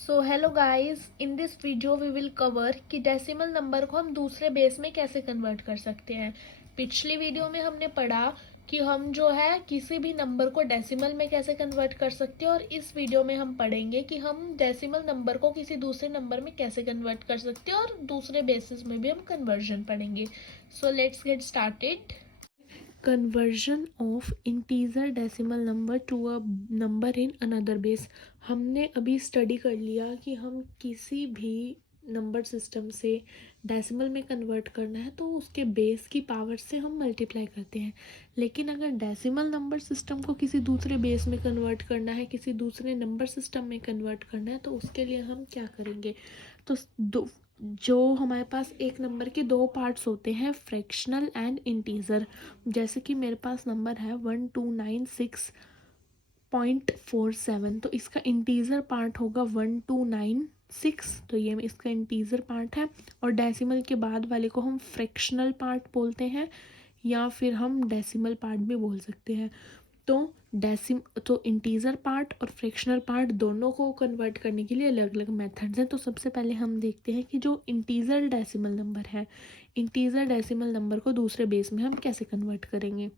So hello guys, in this video we will cover कि decimal number को हम दूसरे बेस में कैसे कन्वर्ट कर सकते हैं। पिछली वीडियो में हमने पढ़ा कि हम जो है किसी भी नंबर को डेसिमल में कैसे कन्वर्ट कर सकते हैं, और इस वीडियो में हम पढ़ेंगे कि हम डेसिमल नंबर को किसी दूसरे नंबर में कैसे कन्वर्ट कर सकते हैं, और दूसरे बेसिस में भी हम कन्वर्जन पढ़ेंगे। So let's get started. Conversion of integer decimal number to a number in another base. हमने अभी स्टडी कर लिया कि हम किसी भी नंबर सिस्टम से डेसिमल में कन्वर्ट करना है तो उसके बेस की पावर से हम मल्टीप्लाई करते हैं। लेकिन अगर डेसिमल नंबर सिस्टम को किसी दूसरे बेस में कन्वर्ट करना है, किसी दूसरे नंबर सिस्टम में कन्वर्ट करना है, तो उसके लिए हम क्या करेंगे। तो जो हमारे पास एक नंबर के दो पार्ट्स होते हैं, फ्रैक्शनल एंड इंटीजर। जैसे कि मेरे पास नंबर है 1296.47, तो इसका इंटीजर पार्ट होगा 1296, तो ये इसका इंटीजर पार्ट है। और डेसिमल के बाद वाले को हम फ्रैक्शनल पार्ट बोलते हैं, या फिर हम डेसिमल पार्ट भी बोल सकते हैं। तो इंटीजर पार्ट और फ्रैक्शनल पार्ट दोनों को कन्वर्ट करने के लिए अलग अलग मेथड्स हैं। तो सबसे पहले हम देखते हैं कि जो इंटीजर डेसिमल नंबर है, इंटीजर डेसिमल नंबर को दूसरे बेस में हम कैसे कन्वर्ट करेंगे।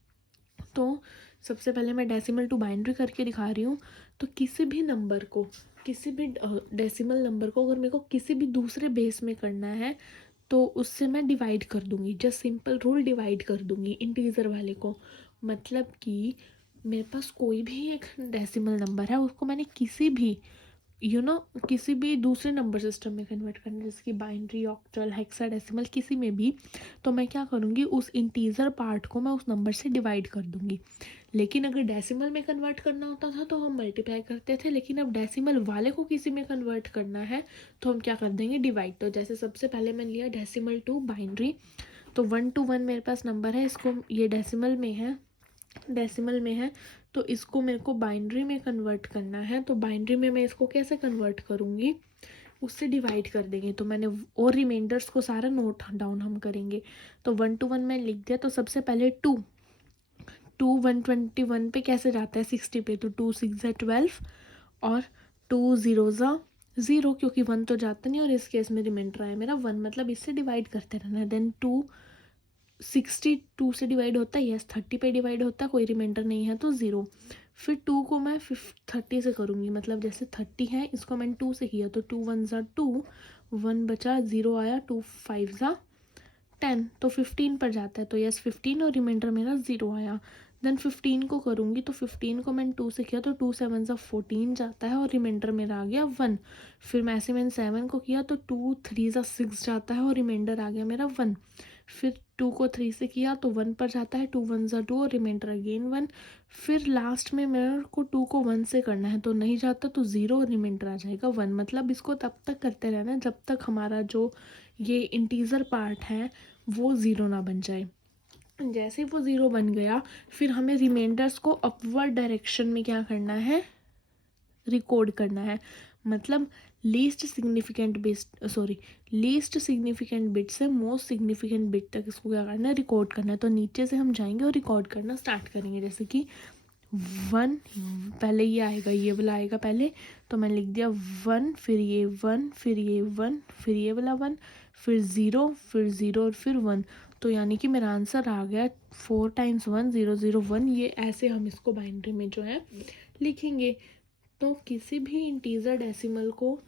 तो सबसे पहले मैं डेसिमल टू बाइनरी करके दिखा रही हूँ। तो किसी भी नंबर को, किसी भी डेसिमल नंबर को अगर मेरे को किसी भी दूसरे बेस में करना है तो उससे मैं डिवाइड कर दूंगी, जस्ट सिंपल रूल, डिवाइड कर दूंगी इंटीजर वाले को। मतलब कि मेरे पास कोई भी एक डेसिमल नंबर है, उसको मैंने किसी भी किसी भी दूसरे नंबर सिस्टम में कन्वर्ट करना है, जैसे कि बाइनरी, ऑक्टल, हेक्साडेसिमल, किसी में भी। तो मैं क्या करूँगी, उस इंटीजर पार्ट को मैं उस नंबर से डिवाइड कर दूंगी। लेकिन अगर डेसिमल में कन्वर्ट करना होता था तो हम मल्टीप्लाई करते थे, लेकिन अब डेसिमल वाले को किसी में कन्वर्ट करना है तो हम क्या कर देंगे, डिवाइड। तो जैसे सबसे पहले मैंने लिया डेसिमल टू बाइनरी, तो 1 to 1 मेरे पास नंबर है, इसको ये डेसिमल में है, तो इसको मेरे को बाइनरी में कन्वर्ट करना है। तो बाइनरी में मैं इसको कैसे कन्वर्ट करूँगी, उससे डिवाइड कर देंगे। तो मैंने और रिमाइंडर्स को सारा नोट डाउन हम करेंगे। तो 1 to 1 मैं लिख दिया। तो सबसे पहले टू 121 पे कैसे जाता है, 60 पे, तो 2 6 12, और 2 0 क्योंकि 1 तो जाता नहीं, और इस केस में रिमाइंडर आया मेरा 1, मतलब इससे डिवाइड करते रहना है। देन 62 से डिवाइड होता है, यस 30 पे डिवाइड होता है, कोई रिमाइंडर नहीं है तो 0। फिर 2 को मैं 30 से करूँगी, मतलब जैसे 30 है, इसको मैंने 2 से किया, तो 2 1 ज़ा 2, 1 बचा, 0 आया, 2 5 ज़ा 10, तो 15 पर जाता है, तो यस 15, और रिमाइंडर मेरा 0 आया। देन 15 को करूँगी, तो 15 को मैंने 2 से किया, तो 2 7 ज़ा 14 जाता है, और रिमाइंडर मेरा आ गया 1। फिर मैंने 7 को किया, तो 2 3 ज़ा 6 जाता है, और रिमाइंडर आ गया मेरा 1। फिर 2 को 3 से किया तो 1 पर जाता है, 2 1 ज़ा 2, और रिमाइंडर अगेन 1। फिर लास्ट में मेरे को 2 को 1 से करना है, तो नहीं जाता, तो 0, और रिमाइंडर आ जाएगा 1। मतलब इसको तब तक करते रहना है जब तक हमारा जो ये इंटीजर पार्ट है वो 0 ना बन जाए। जैसे वो 0 बन गया, फिर हमें रिमाइंडर्स को अपवर्ड डायरेक्शन में क्या करना है, रिकॉर्ड करना है। मतलब लीस्ट सिग्निफिकेंट बिट से मोस्ट सिग्निफिकेंट बिट तक इसको क्या करना है, रिकॉर्ड करना है। तो नीचे से हम जाएंगे और रिकॉर्ड करना स्टार्ट करेंगे। जैसे कि 1, पहले ये आएगा, ये वाला आएगा पहले, तो मैंने लिख दिया 1, फिर ये 1, फिर ये 1, फिर ये वाला 1, फिर 0, फिर 0, और फिर 1। तो यानी कि मेरा आंसर आ गया 4 टाइम्स 1 0 0 1। ये ऐसे हम इसको बाइनरी में जो है लिखेंगे। तो किसी भी इंटीजर डेसिमल को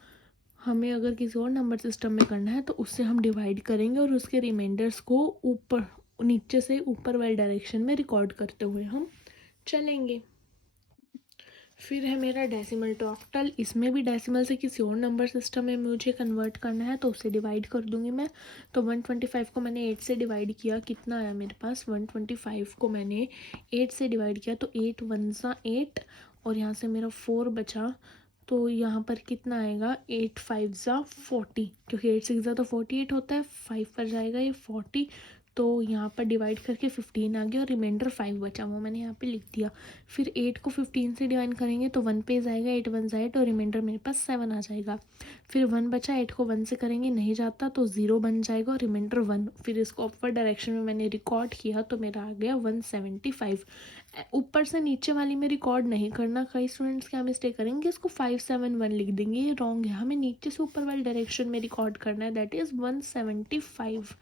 हमें अगर किसी और नंबर सिस्टम में करना है तो उससे हम डिवाइड करेंगे, और उसके रिमाइंडर्स को ऊपर, नीचे से ऊपर वाली डायरेक्शन में रिकॉर्ड करते हुए हम चलेंगे। फिर है मेरा डेसिमल टू ऑक्टल। इसमें भी डेसिमल से किसी और नंबर सिस्टम में मुझे कन्वर्ट करना है, तो उससे डिवाइड कर दूंगी मैं। तो 125 को मैंने 8 से डिवाइड किया, कितना आया मेरे पास, 125 को मैंने 8 से डिवाइड किया, तो 8 1 ज़ा 8, और यहाँ से मेरा 4 बचा, तो यहाँ पर कितना आएगा, 8 5 ज़ा 40, क्योंकि 8 6 ज़ा तो 48 होता है, 5 पर जाएगा ये 40, तो यहाँ पर डिवाइड करके 15 आ गया और रिमाइंडर 5 बचा, वो मैंने यहाँ पे लिख दिया। फिर 8 को 15 से डिवाइड करेंगे तो 1 पे जाएगा, 8 1 जा 8 और रिमाइंडर मेरे पास 7 आ जाएगा। फिर 1 बचा, 8 को 1 से करेंगे नहीं जाता तो 0 बन जाएगा और रिमाइंडर 1। फिर इसको अपवर्ड डायरेक्शन में मैंने रिकॉर्ड किया तो मेरा आ गया 175। ऊपर से नीचे वाली में रिकॉर्ड नहीं करना, कई स्टूडेंट्स क्या मिस्टेक करेंगे, इसको 571 लिख देंगे, ये रॉन्ग है। हमें नीचे से ऊपर वाली डायरेक्शन में रिकॉर्ड करना है, दैट इज़ 175।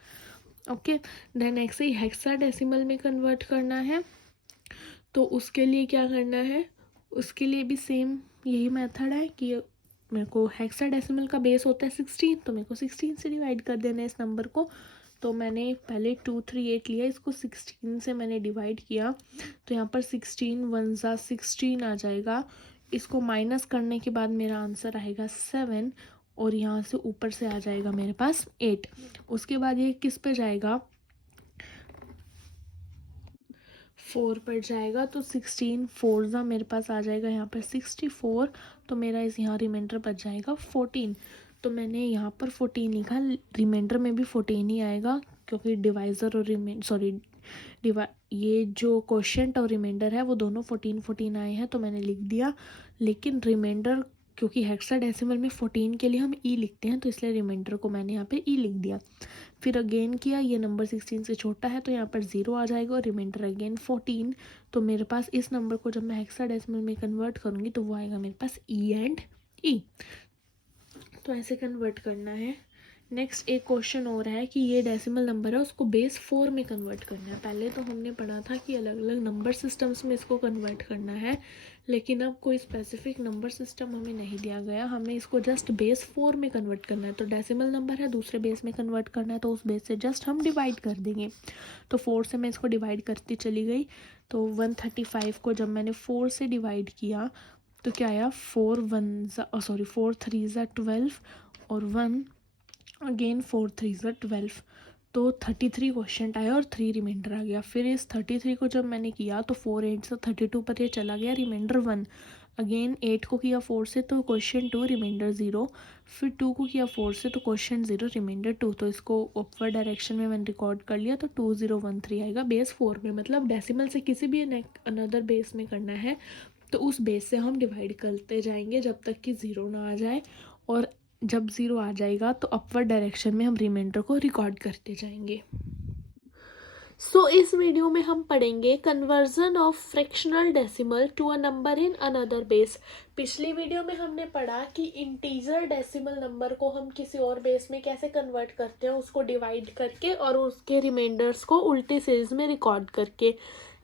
ओके, देन ऐसे ही हेक्साडेसिमल में कन्वर्ट करना है, तो उसके लिए क्या करना है, उसके लिए भी सेम यही मेथड है कि मेरे को हेक्साडेसिमल का बेस होता है 16, तो मेरे को 16 से डिवाइड कर देना है इस नंबर को। तो मैंने पहले 238 लिया, इसको 16 से मैंने डिवाइड किया, तो यहाँ पर 16 1 जा 16 आ जाएगा। इसको माइनस करने के बाद मेरा आंसर आएगा 7 और यहाँ से ऊपर से आ जाएगा मेरे पास 8। उसके बाद ये किस पे जाएगा, 4 पर जाएगा, तो 16 4 जा मेरे पास आ जाएगा यहाँ पर 64, तो मेरा इस यहाँ रिमाइंडर बच जाएगा 14। तो मैंने यहाँ पर 14 लिखा, रिमाइंडर में भी 14 ही आएगा क्योंकि डिवाइज़र और ये जो क्वोशिएंट और रिमाइंडर है वो दोनों 14 14 आए हैं, तो मैंने लिख दिया। लेकिन रिमाइंडर क्योंकि हेक्साडेसिमल में 14 के लिए हम ई लिखते हैं, तो इसलिए रिमाइंडर को मैंने यहाँ पे ई लिख दिया। फिर अगेन किया, ये नंबर 16 से छोटा है तो यहाँ पर 0 आ जाएगा और रिमाइंडर अगेन 14। तो मेरे पास इस नंबर को जब मैं हेक्साडेसिमल में कन्वर्ट करूँगी तो वो आएगा मेरे पास ई एंड ई। तो ऐसे कन्वर्ट करना है। नेक्स्ट एक क्वेश्चन और है कि ये डेसिमल नंबर है, उसको बेस 4 में कन्वर्ट करना है। पहले तो हमने पढ़ा था कि अलग अलग नंबर सिस्टम्स में इसको कन्वर्ट करना है, लेकिन अब कोई स्पेसिफिक नंबर सिस्टम हमें नहीं दिया गया, हमें इसको जस्ट बेस 4 में कन्वर्ट करना है। तो डेसिमल नंबर है, दूसरे बेस में कन्वर्ट करना है, तो उस बेस से जस्ट हम डिवाइड कर देंगे। तो 4 से मैं इसको डिवाइड करती चली गई, तो 135 को जब मैंने 4 से डिवाइड किया तो क्या आया, 4 3 ज़ा 12 और 1 अगेन 4 3 ज़ा 12, तो 33 क्वेश्चन आया और 3 रिमाइंडर आ गया। फिर इस 33 को जब मैंने किया तो 4 8 ज़ा 32 पर ये चला गया, रिमाइंडर 1। अगेन 8 को किया 4 से तो क्वेश्चन 2 रिमाइंडर 0, फिर 2 को किया 4 से तो क्वेश्चन 0 रिमाइंडर 2। तो इसको अपवर्ड डायरेक्शन में मैंने रिकॉर्ड कर लिया, तो 2013 आएगा बेस 4 में। मतलब डेसिमल से किसी भी अनदर बेस में करना है तो उस बेस से हम डिवाइड करते जाएंगे जब तक कि 0 ना आ जाए, और जब 0 आ जाएगा तो अपवर्ड डायरेक्शन में हम रिमाइंडर को रिकॉर्ड करते जाएंगे। सो इस वीडियो में हम पढ़ेंगे conversion of fractional decimal to a number in another base. पिछली वीडियो में हमने पढ़ा कि इंटीजर डेसिमल नंबर को हम किसी और बेस में कैसे कन्वर्ट करते हैं, उसको डिवाइड करके और उसके रिमाइंडर्स को उल्टी सीरीज में रिकॉर्ड करके।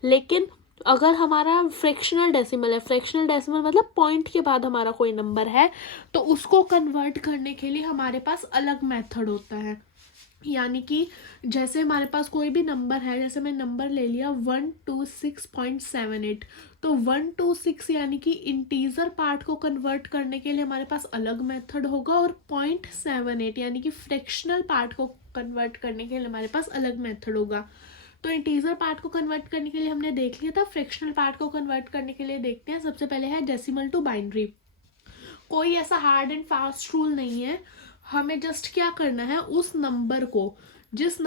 लेकिन अगर हमारा फ्रैक्शनल डेसिमल है, फ्रैक्शनल डेसिमल मतलब पॉइंट के बाद हमारा कोई नंबर है, तो उसको कन्वर्ट करने के लिए हमारे पास अलग मेथड होता है। यानी कि जैसे हमारे पास कोई भी नंबर है, जैसे मैं नंबर ले लिया 126.78, तो 126 यानी कि इंटीजर पार्ट को कन्वर्ट करने के लिए हमारे पास अलग मेथड होगा, और 0.78 यानी कि फ्रैक्शनल पार्ट को कन्वर्ट करने के लिए हमारे पास अलग मेथड होगा। तो इंटीजर पार्ट को कन्वर्ट करने के लिए हमने देख लिया था, फ्रैक्शनल पार्ट को कन्वर्ट करने के लिए देखते हैं। सबसे पहले है डेसिमल टू बाइनरी। कोई ऐसा हार्ड एंड फास्ट रूल नहीं है, हमें जस्ट क्या करना है, उस नंबर को, जिस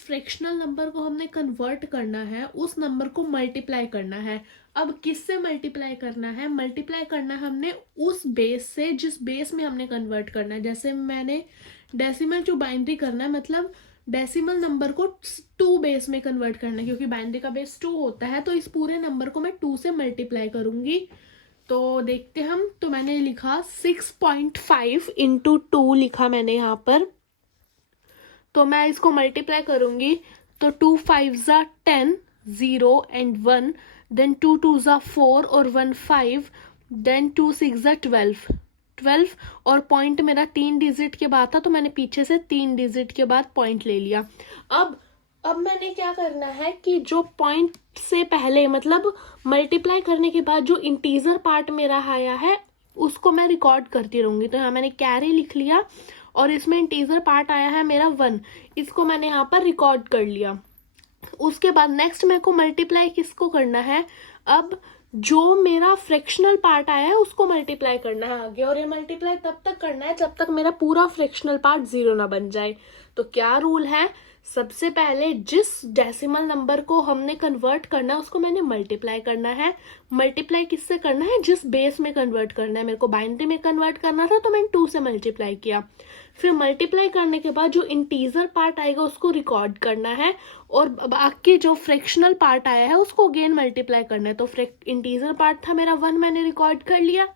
फ्रैक्शनल नंबर को हमने कन्वर्ट करना है उस नंबर को मल्टीप्लाई करना है। अब किससे मल्टीप्लाई करना है, मल्टीप्लाई करना है हमने उस बेस से जिस बेस में हमने कन्वर्ट करना है। जैसे मैंने डेसिमल टू बाइनरी करना है, मतलब डेसिमल नंबर को 2 बेस में कन्वर्ट करना है, क्योंकि बाइनरी का बेस 2 होता है, तो इस पूरे नंबर को मैं 2 से मल्टीप्लाई करूंगी। तो देखते हम, तो मैंने लिखा 6.5 इंटू 2 लिखा मैंने यहाँ पर, तो मैं इसको मल्टीप्लाई करूंगी, तो 2 5 ज़ा 10, 0 एंड 1, देन 2 2 ज़ा 4 और 1 5, देन 2 6 ज़ा 12 और पॉइंट मेरा 3 डिजिट के बाद था, तो मैंने पीछे से 3 डिजिट के बाद पॉइंट ले लिया। अब मैंने क्या करना है कि जो पॉइंट से पहले मतलब मल्टीप्लाई करने के बाद जो इंटीजर पार्ट मेरा आया है उसको मैं रिकॉर्ड करती रहूंगी। तो यहाँ मैंने कैरी लिख लिया और इसमें इंटीजर पार्ट आया है मेरा 1, इसको मैंने यहाँ पर रिकॉर्ड कर लिया। उसके बाद नेक्स्ट मेरे को मल्टीप्लाई किसको करना है, अब जो मेरा फ्रैक्शनल पार्ट आया है उसको मल्टीप्लाई करना है आगे, और ये मल्टीप्लाई तब तक करना है जब तक मेरा पूरा फ्रैक्शनल पार्ट 0 ना बन जाए। तो क्या रूल है, सबसे पहले जिस डेसिमल नंबर को हमने कन्वर्ट करना है उसको मैंने मल्टीप्लाई करना है। मल्टीप्लाई किससे करना है? जिस बेस में कन्वर्ट करना है। मेरे को बाइनरी में कन्वर्ट करना था तो मैंने 2 से मल्टीप्लाई किया। फिर मल्टीप्लाई करने के बाद जो इंटीजर पार्ट आएगा उसको रिकॉर्ड करना है, और बाकी जो फ्रैक्शनल पार्ट आया है उसको अगेन मल्टीप्लाई करना है। तो इंटीजर पार्ट था मेरा 1, मैंने रिकॉर्ड कर लिया।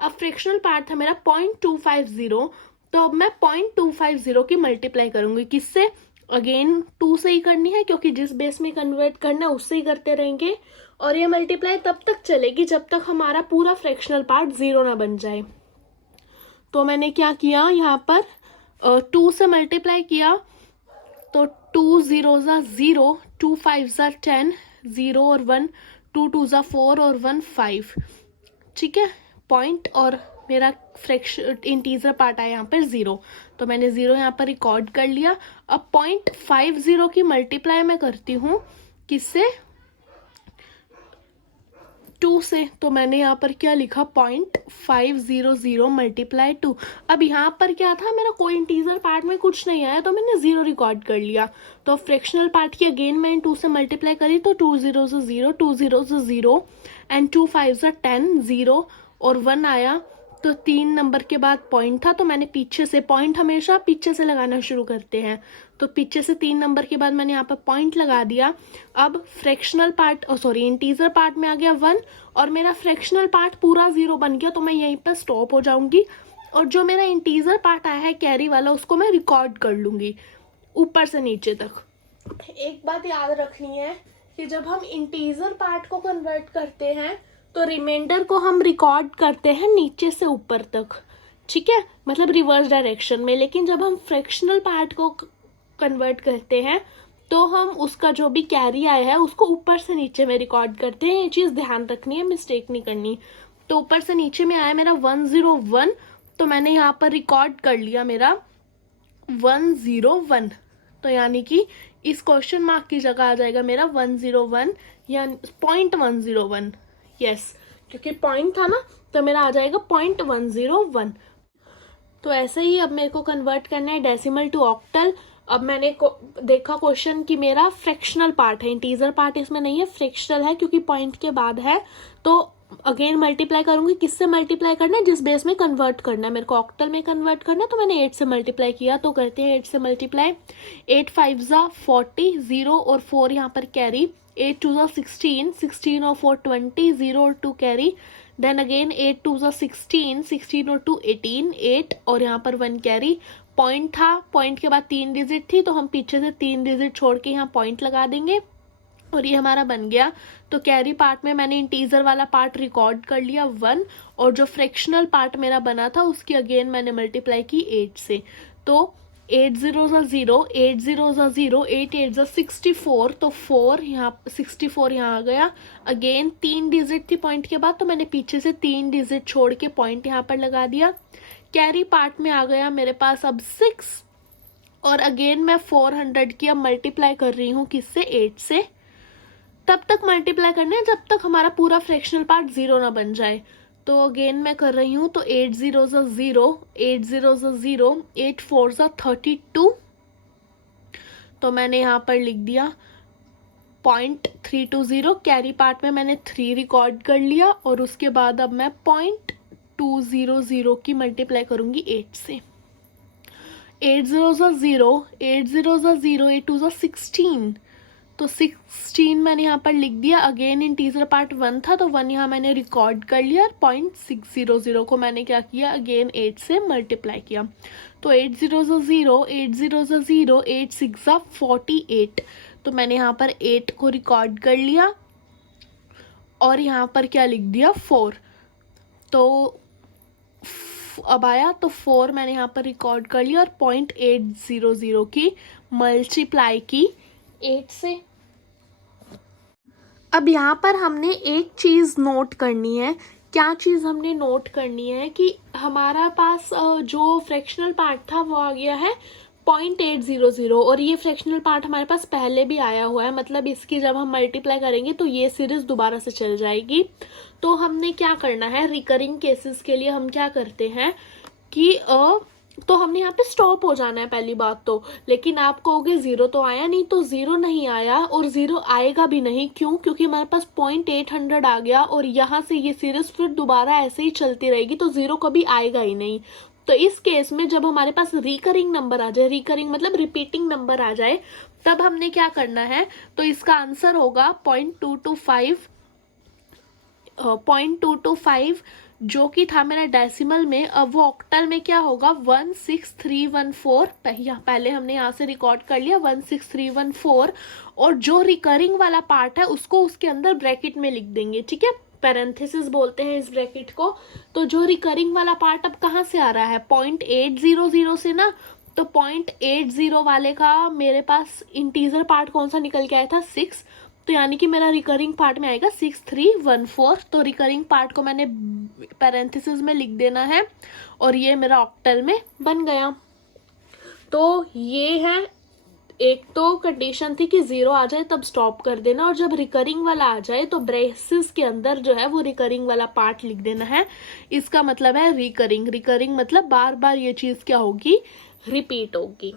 अब फ्रैक्शनल पार्ट था मेरा 0.250, तो अब मैं 0.250 की मल्टीप्लाई करूंगी। किससे? अगेन 2 से ही करनी है, क्योंकि जिस बेस में कन्वर्ट करना है उससे ही करते रहेंगे। और ये मल्टीप्लाई तब तक चलेगी जब तक हमारा पूरा फ्रैक्शनल पार्ट 0 ना बन जाए। तो मैंने क्या किया, यहाँ पर 2 से मल्टीप्लाई किया, तो 2 0 ज़ा 0, 2 5 ज़ा 10, 0 और 1, 2 2 ज़ा 4 और 1 5। ठीक है, पॉइंट और मेरा फ्रैक्शन इंटीजर पार्ट आया यहाँ पर 0, तो मैंने 0 यहाँ पर रिकॉर्ड कर लिया। अब 0.50 की मल्टीप्लाई मैं करती हूँ किससे? 2 से। तो मैंने यहाँ पर क्या लिखा, 0.500 मल्टीप्लाई 2। अब यहाँ पर क्या था, मेरा कोई इंटीजर पार्ट में कुछ नहीं आया तो मैंने 0 रिकॉर्ड कर लिया। तो फ्रैक्शनल पार्ट की अगेन मैंने 2 से मल्टीप्लाई करी, तो 2 0 0, 2 0 0 एंड 2 5 10, 0 और 1 आया। तो 3 नंबर के बाद पॉइंट था, तो मैंने पीछे से, पॉइंट हमेशा पीछे से लगाना शुरू करते हैं, तो पीछे से 3 नंबर के बाद मैंने यहाँ पर पॉइंट लगा दिया। अब फ्रैक्शनल पार्ट, इंटीजर पार्ट में आ गया 1 और मेरा फ्रैक्शनल पार्ट पूरा 0 बन गया, तो मैं यहीं पर स्टॉप हो जाऊंगी। और जो मेरा इंटीजर पार्ट आया है कैरी वाला, उसको मैं रिकॉर्ड कर लूंगी ऊपर से नीचे तक। एक बात याद रखनी है कि जब हम इंटीजर पार्ट को कन्वर्ट करते हैं तो रिमाइंडर को हम रिकॉर्ड करते हैं नीचे से ऊपर तक, ठीक है, मतलब रिवर्स डायरेक्शन में। लेकिन जब हम फ्रैक्शनल पार्ट को कन्वर्ट करते हैं तो हम उसका जो भी कैरी आया है उसको ऊपर से नीचे में रिकॉर्ड करते हैं। ये चीज़ ध्यान रखनी है, मिस्टेक नहीं करनी। तो ऊपर से नीचे में आया मेरा 101, तो मैंने यहाँ पर रिकॉर्ड कर लिया मेरा 101। तो यानी कि इस क्वेश्चन मार्क की जगह आ जाएगा मेरा 101 या 0.101। यस, क्योंकि पॉइंट था ना, तो मेरा आ जाएगा 0.101। तो ऐसे ही अब मेरे को कन्वर्ट करना है डेसिमल टू ऑक्टल। अब मैंने देखा क्वेश्चन कि मेरा फ्रैक्शनल पार्ट है, इंटीजर पार्ट इसमें नहीं है, फ्रैक्शनल है क्योंकि पॉइंट के बाद है। तो अगेन मल्टीप्लाई करूंगी। किससे मल्टीप्लाई करना है? जिस बेस में कन्वर्ट करना है। मेरे को ऑक्टल में कन्वर्ट करना है तो मैंने 8 से मल्टीप्लाई किया, तो करते हैं 8 से मल्टीप्लाई। 8 5 ज़ा 40, 0 और 4 यहाँ पर कैरी, 8 2 ज़ा 16, 16 और 4 20, 0 और 2 कैरी, देन अगेन 8 2 ज़ा 16, 16 और 2 18, 8 और यहाँ पर 1 कैरी। पॉइंट था, पॉइंट के बाद 3 डिजिट थी, तो हम पीछे से 3 डिजिट छोड़ के यहाँ पॉइंट लगा देंगे और ये हमारा बन गया। तो कैरी पार्ट में मैंने इंटीजर वाला पार्ट रिकॉर्ड कर लिया 1, और जो फ्रैक्शनल पार्ट मेरा बना था उसकी अगेन मैंने मल्टीप्लाई की 8 से। तो 8 0 ज़ा 0, 8 0 ज़ा 0, 8 8 ज़ा 64, तो 4 यहाँ 64 यहाँ आ गया। अगेन 3 डिजिट थी पॉइंट के बाद, तो मैंने पीछे से 3 डिजिट छोड़ के पॉइंट यहाँ पर लगा दिया। कैरी पार्ट में आ गया मेरे पास अब 6, और अगेन मैं 400 की अब मल्टीप्लाई कर रही हूँ किससे? 8 से। तब तक मल्टीप्लाई करना है जब तक हमारा पूरा फ्रैक्शनल पार्ट 0 ना बन जाए। तो अगेन मैं कर रही हूँ, तो 8 0 ज़ा 0, 8 0 ज़ा 0, 8 4 ज़ा 32, तो मैंने यहाँ पर लिख दिया 0.320। कैरी पार्ट में मैंने 3 रिकॉर्ड कर लिया, और उसके बाद अब मैं 0.200 की मल्टीप्लाई करूँगी 8 से। 8 0 ज़ा 0, 8 0 ज़ा 0, 8 2 ज़ा 16, तो 16 मैंने यहाँ पर लिख दिया। अगेन इंटीजर पार्ट 1 था, तो 1 यहाँ मैंने रिकॉर्ड कर लिया। 0.600 को मैंने क्या किया? अगेन 8 से मल्टीप्लाई किया। तो 8 0 ज़ा 0, 8 0 ज़ा 0, 8 6 ज़ा 48, तो मैंने यहाँ पर 8 को रिकॉर्ड कर लिया और यहाँ पर क्या लिख दिया? 4। तो अब आया, तो 4 मैंने यहाँ पर रिकॉर्ड कर लिया और 0.800 की मल्टीप्लाई की 8 से। अब यहाँ पर हमने एक चीज़ नोट करनी है। क्या चीज़ हमने नोट करनी है कि हमारा पास जो फ्रैक्शनल पार्ट था वो आ गया है 0.800, और ये फ्रैक्शनल पार्ट हमारे पास पहले भी आया हुआ है, मतलब इसकी जब हम मल्टीप्लाई करेंगे तो ये सीरीज दोबारा से चल जाएगी। तो हमने क्या करना है, रिकरिंग केसेस के लिए हम क्या करते हैं कि तो हमने यहाँ पे स्टॉप हो जाना है पहली बात तो। लेकिन आप कहोगे ज़ीरो तो आया नहीं, तो ज़ीरो नहीं आया और ज़ीरो आएगा भी नहीं। क्यों? क्योंकि हमारे पास 0.800 आ गया और यहाँ से ये सीरीज फिर दोबारा ऐसे ही चलती रहेगी, तो ज़ीरो कभी आएगा ही नहीं। तो इस केस में जब हमारे पास रिकरिंग नंबर आ जाए, रिकरिंग मतलब रिपीटिंग नंबर आ जाए, तब हमने क्या करना है, तो इसका आंसर होगा 0.225 जो कि था मेरा डेसिमल में। अब वो ऑक्टल में क्या होगा, 16314। पहले हमने यहाँ से रिकॉर्ड कर लिया 16314, और जो रिकरिंग वाला पार्ट है उसको उसके अंदर ब्रैकेट में लिख देंगे, ठीक है, पैरेंथेसिस बोलते हैं इस ब्रैकेट को। तो जो रिकरिंग वाला पार्ट अब कहाँ से आ रहा है, 0.800 से ना। तो 0.80 वाले का मेरे पास इंटीजर पार्ट कौन सा निकल के आया था, 6। तो यानी कि मेरा रिकरिंग पार्ट में आएगा 6314। तो रिकरिंग पार्ट को मैंने पैरेंथेसिस में लिख देना है और ये मेरा ऑक्टल में बन गया। तो ये है, एक तो कंडीशन थी कि ज़ीरो आ जाए तब स्टॉप कर देना, और जब रिकरिंग वाला आ जाए तो ब्रेसेस के अंदर जो है वो रिकरिंग वाला पार्ट लिख देना है। इसका मतलब है रिकरिंग। रिकरिंग मतलब बार बार ये चीज़ क्या होगी, रिपीट होगी।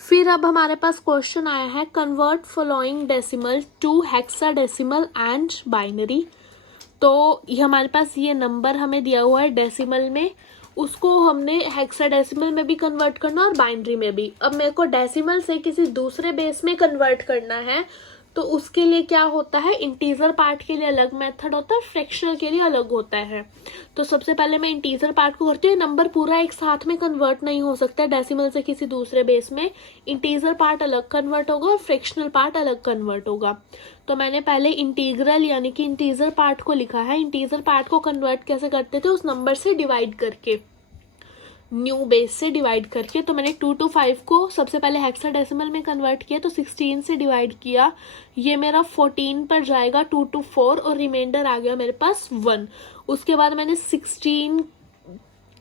फिर अब हमारे पास क्वेश्चन आया है, convert following decimal to hexadecimal and binary. तो ये हमारे पास ये नंबर हमें दिया हुआ है डेसिमल में, उसको हमने हेक्साडेसिमल में भी कन्वर्ट करना और बाइनरी में भी। अब मेरे को डेसिमल से किसी दूसरे बेस में कन्वर्ट करना है, तो उसके लिए क्या होता है, इंटीजर पार्ट के लिए अलग मेथड होता है, फ्रैक्शनल के लिए अलग होता है। तो सबसे पहले मैं इंटीजर पार्ट को करती हूँ। नंबर पूरा एक साथ में कन्वर्ट नहीं हो सकता डेसिमल से किसी दूसरे बेस में। इंटीजर पार्ट अलग कन्वर्ट होगा और फ्रैक्शनल पार्ट अलग कन्वर्ट होगा। तो मैंने पहले इंटीग्रल यानी कि इंटीजर पार्ट को लिखा है। इंटीजर पार्ट को कन्वर्ट कैसे करते थे, उस नंबर से डिवाइड करके, न्यू बेस से डिवाइड करके। तो मैंने 2 to 5 को सबसे पहले हेक्साडेसिमल में कन्वर्ट किया, तो 16 से डिवाइड किया, ये मेरा 14 पर जाएगा 2 to 4, और रिमाइंडर आ गया मेरे पास 1। उसके बाद मैंने 16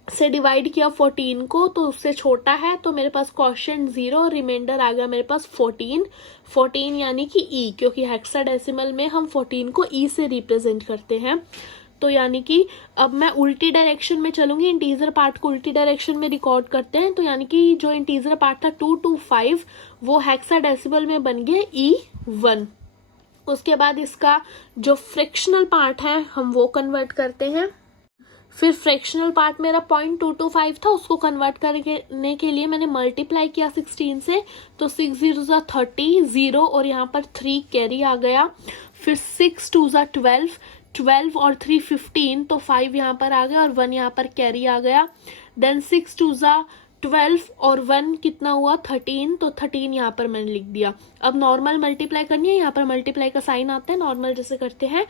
से डिवाइड किया 14 को, तो उससे छोटा है, तो मेरे पास क्वोशिएंट 0 और रिमाइंडर आ गया मेरे पास 14 यानी कि ई, क्योंकि हेक्साडेसिमल में हम 14 को ई से रिप्रेजेंट करते हैं। तो यानी कि अब मैं उल्टी डायरेक्शन में चलूंगी, इंटीजर पार्ट को उल्टी डायरेक्शन में रिकॉर्ड करते हैं। तो यानी कि जो इंटीजर पार्ट था 2 to 5 वो हेक्साडेसिमल में बन गया E1। उसके बाद इसका जो फ्रैक्शनल पार्ट है हम वो कन्वर्ट करते हैं। फिर फ्रैक्शनल पार्ट मेरा 0.225 था, उसको कन्वर्ट करने के लिए मैंने मल्टीप्लाई किया 16 से, तो 6 0 30, 0 और यहाँ पर 3 कैरी आ गया। फिर 6 2 12 और 3 15, तो 5 यहाँ पर आ गया और 1 यहाँ पर कैरी आ गया। देन 6 2 12 और 1 कितना हुआ, 13, तो 13 यहाँ पर मैंने लिख दिया। अब नॉर्मल मल्टीप्लाई करनी है, यहाँ पर मल्टीप्लाई का साइन आता है नॉर्मल जैसे करते हैं।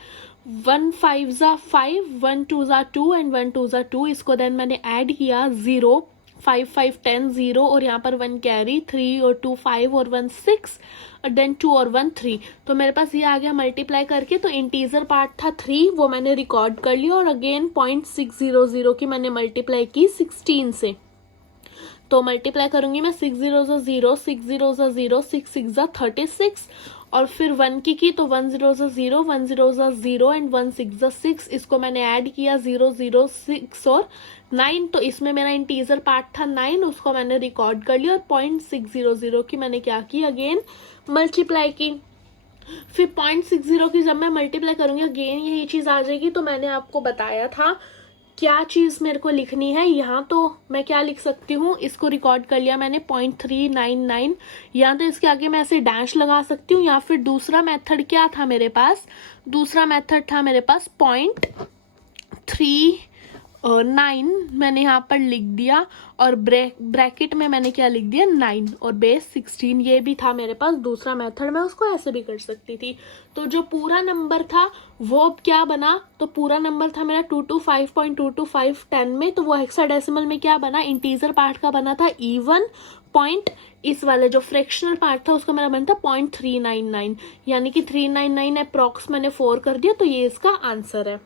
1 5 5, 1 2 2 एंड 1 2 2, इसको देन मैंने ऐड किया 0, 5 5 10, 0 और यहाँ पर 1 कैरी, 3 और 2 5 और 1 6 और देन 2 और 1 3। तो मेरे पास ये आ गया मल्टीप्लाई करके। तो इंटीजर पार्ट था 3, वो मैंने रिकॉर्ड कर लिया, और अगेन 0.600 की मैंने मल्टीप्लाई की 16 से। तो मल्टीप्लाई करूंगी मैं 6 0 0, 6 0 0, 6 6 36, और फिर 1 की तो 1 0 0, 1 0 0 एंड 1 6 6, इसको मैंने ऐड किया 0 0 6 और 9। तो इसमें मेरा इंटीजर पार्ट था 9, उसको मैंने रिकॉर्ड कर लिया, और 0.600 की मैंने क्या की, अगेन मल्टीप्लाई की। फिर 0.60 की जब मैं मल्टीप्लाई करूंगी अगेन यही चीज़ आ जाएगी। तो मैंने आपको बताया था क्या चीज़ मेरे को लिखनी है। यहाँ तो मैं क्या लिख सकती हूँ, इसको रिकॉर्ड कर लिया मैंने 0.399, यहाँ तो इसके आगे मैं ऐसे डैश लगा सकती हूँ, या फिर दूसरा मेथड क्या था मेरे पास, दूसरा मेथड था मेरे पास 0.39 मैंने यहाँ पर लिख दिया, और ब्रैकेट में मैंने क्या लिख दिया 9 और बेस 16, ये भी था मेरे पास दूसरा मेथड। मैं उसको ऐसे भी कर सकती थी। तो जो पूरा नंबर था वो अब क्या बना, तो पूरा नंबर था मेरा 225.22510 में, तो वो हेक्साडेसिमल में क्या बना, इंटीजर पार्ट का बना था E1 पॉइंट, इस वाले जो फ्रैक्शनल पार्ट था उसका मेरा बनता 0.399, यानी कि 399 अप्रॉक्स मैंने 4 कर दिया, तो ये इसका आंसर है।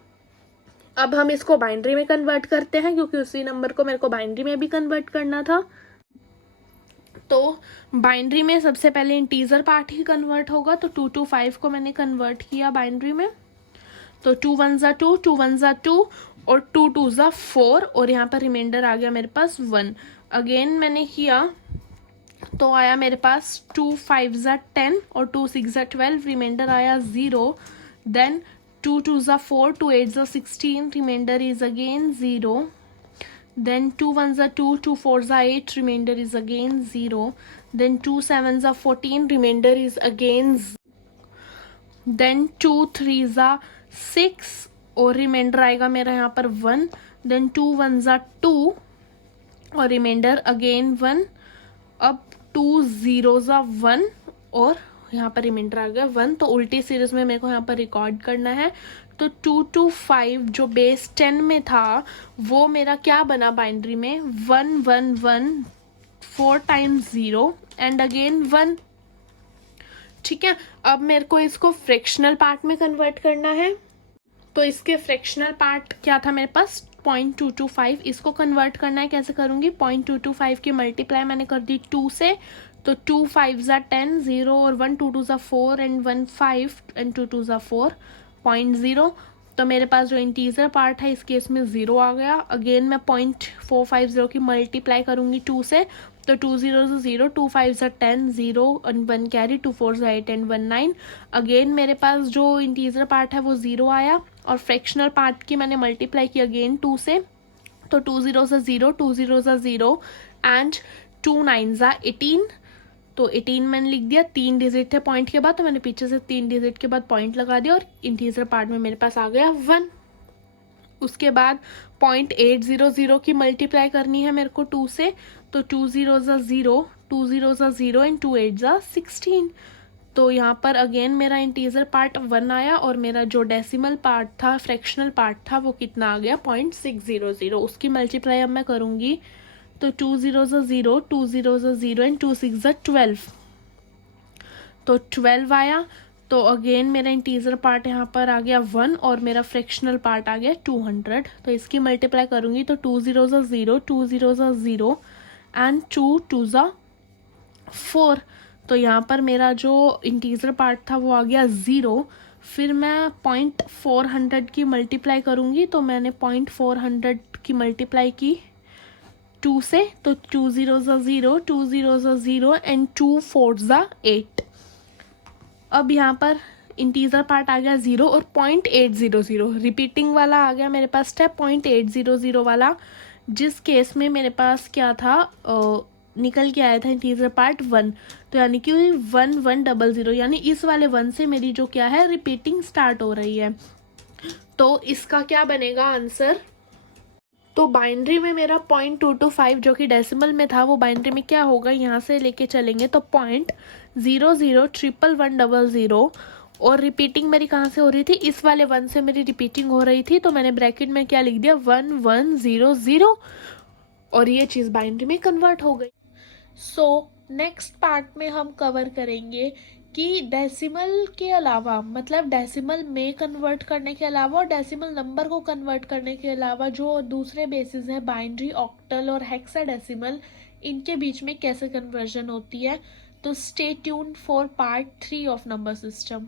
अब हम इसको बाइनरी में कन्वर्ट करते हैं, क्योंकि उसी नंबर को मेरे को बाइनरी में भी कन्वर्ट करना था। तो बाइनरी में सबसे पहले इंटीजर पार्ट ही कन्वर्ट होगा, तो 2 to 5 को मैंने कन्वर्ट किया बाइनरी में। तो 2 1 2, 2 1 2, और 2 2 ज़ा 4 और यहाँ पर रिमाइंडर आ गया मेरे पास 1। अगेन मैंने किया तो आया मेरे पास 2 5 ज़ा 10 और 2 6 ज़ा 12, रिमाइंडर आया 0। देन 2 2 ज़ा 4, 2 8 ज़ा 16, रिमाइंडर इज अगेन 0। Then 2 1 ज़ा 2, 2 4 ज़ा 8, remainder is again 0. Then 2 7 ज़ा 14, remainder is again then 2 3 ज़ा 6 और रिमाइंडर आएगा मेरा यहाँ पर 1। देन 2 1 ज़ा 2 और रिमाइंडर अगेन 1। अब 2 0 ज़ा 1 और यहाँ पर रिमाइंडर आ गया 1। तो उल्टी सीरीज में मेरे को यहाँ पर रिकॉर्ड करना है। तो 2 2 5 जो बेस 10 में था वो मेरा क्या बना बाइनरी में 1 1 1 4 टाइम्स 0 एंड अगेन 1। ठीक है, अब मेरे को इसको फ्रैक्शनल पार्ट में कन्वर्ट करना है। तो इसके फ्रैक्शनल पार्ट क्या था मेरे पास 0.225, इसको कन्वर्ट करना है। कैसे करूँगी 0.225 की मल्टीप्लाई मैंने कर दी 2 से। तो 2 5 ज़ा 10, 0 और 1, 2 2 ज़ा 4 एंड 1 5 एंड 2 2 ज़ा 4, 0.0। तो मेरे पास जो इंटीजर पार्ट है इस केस में 0 आ गया। अगेन मैं 0.450 की मल्टीप्लाई करूँगी 2 से। तो 2 0 ज़ा 0, 2 5 ज़ा 10, 0 एंड 1 कैरी, 2 4 ज़ा 8 एंड 1 9। अगेन मेरे पास जो इंटीजर पार्ट है वो 0 आया और फ्रैक्शनल पार्ट की मैंने मल्टीप्लाई की अगेन 2 से। तो 2 0 ज़ा 0, 2 0 ज़ा 0 एंड 2 9 ज़ा 18। तो 18 मैंने लिख दिया, 3 डिजिट थे पॉइंट के बाद, तो मैंने पीछे से 3 डिजिट के बाद पॉइंट लगा दिया और इंटीजर पार्ट में मेरे पास आ गया 1। उसके बाद 0.800 की मल्टीप्लाई करनी है मेरे को 2 से। तो 2 0 ज़ा 0, 2 0 ज़ा 0 एंड 2 8 ज़ा 16। तो यहाँ पर अगेन मेरा इंटीजर पार्ट 1 आया और मेरा जो डेसिमल पार्ट था, फ्रैक्शनल पार्ट था, वो कितना आ गया 0.600। उसकी मल्टीप्लाई अब मैं करूँगी। तो 2 0 ज़ा 0, 2 0 ज़ा 0 एंड 2 6 ज़ा 12। तो 12 आया। तो अगेन मेरा इंटीजर पार्ट यहाँ पर आ गया 1 और मेरा फ्रैक्शनल पार्ट आ गया 200। तो इसकी मल्टीप्लाई करूँगी तो 2 0 ज़ा 0, 2 0 ज़ा 0 एंड 2 2 ज़ा 4। तो यहाँ पर मेरा जो इंटीजर पार्ट था वो आ गया 0। फिर मैं 0.400 की मल्टीप्लाई करूँगी। तो मैंने 0.400 की मल्टीप्लाई की 2 से। तो 2 0 ज़ा 0, 2 0 ज़ा 0 एंड 2 4 ज़ा 8। अब यहाँ पर इंटीजर पार्ट आ गया 0 और 0.800 रिपीटिंग वाला आ गया मेरे पास स्टेप 0.800 वाला, जिस केस में मेरे पास क्या था निकल के आया था इंटीजर पार्ट 1। तो यानी कि 1 1 0 0, यानी इस वाले 1 से मेरी जो क्या है रिपीटिंग स्टार्ट हो रही है। तो इसका क्या बनेगा आंसर। तो बाइनरी में मेरा 0.225 जो कि डेसिमल में था वो बाइनरी में क्या होगा, यहाँ से लेके चलेंगे तो 0.00111100 और रिपीटिंग मेरी कहाँ से हो रही थी, इस वाले 1 से मेरी रिपीटिंग हो रही थी। तो मैंने ब्रैकेट में क्या लिख दिया 1100 और ये चीज़ बाइनरी में कन्वर्ट हो गई। सो नेक्स्ट पार्ट में हम कवर करेंगे कि डेसिमल के अलावा, मतलब डेसिमल में कन्वर्ट करने के अलावा और डेसिमल नंबर को कन्वर्ट करने के अलावा जो दूसरे बेसिस हैं बाइनरी, ऑक्टल और हेक्साडेसिमल, इनके बीच में कैसे कन्वर्जन होती है। तो stay tuned for part 3 of number system.